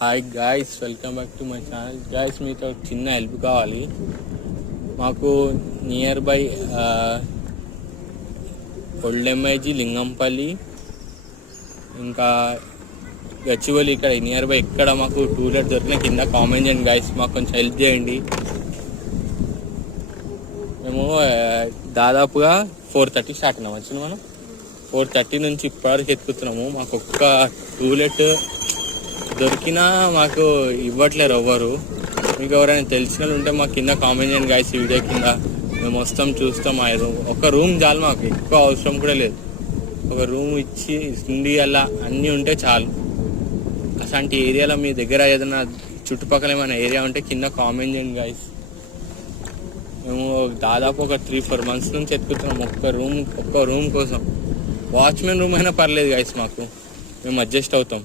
Hi guys, welcome back to my channel. Guys, మీతో చిన్న help కావాలి. మాకు nearby old MIG, Lingampally, ఇంకా గచ్చిబౌలి, ఇక్కడ నియర్ బై ఎక్కడ మాకు టూలెట్ దొరికిన కింద కామెంట్ చేయండి గాయ్స్. మాకు కొంచెం హెల్ప్ చేయండి. మేము దాదాపుగా 4:30 స్టార్ట్ అయినాం. వచ్చిన మనం 4:30 నుంచి ఇప్పటివరకు ఎత్తుకుతున్నాము. మాకు ఒక్క టూలెట్ దొరికినా మాకు ఇవ్వట్లేరు ఎవ్వరు. మీకు ఎవరైనా తెలిసిన వాళ్ళు ఉంటే మాకు కింద కామెంట్ చేయండి గాయ్స్. ఈ వీడియో కింద మేము వస్తాం, చూస్తాం. ఒక రూమ్ చాలు, మాకు ఎక్కువ అవసరం కూడా లేదు. ఒక రూమ్ ఇచ్చి ఉండి అలా అన్నీ ఉంటే చాలు. అలాంటి ఏరియాలో మీ దగ్గర ఏదైనా చుట్టుపక్కల ఏమైనా ఏరియా ఉంటే కింద కామెంట్ చేయండి గాయ్స్. మేము దాదాపు ఒక 3-4 months నుంచి ఎత్తుకుతున్నాం ఒక్క రూమ్ కోసం. వాచ్మెన్ రూమ్ అయినా పర్లేదు గాయ్స్, మాకు మేము అడ్జస్ట్ అవుతాం.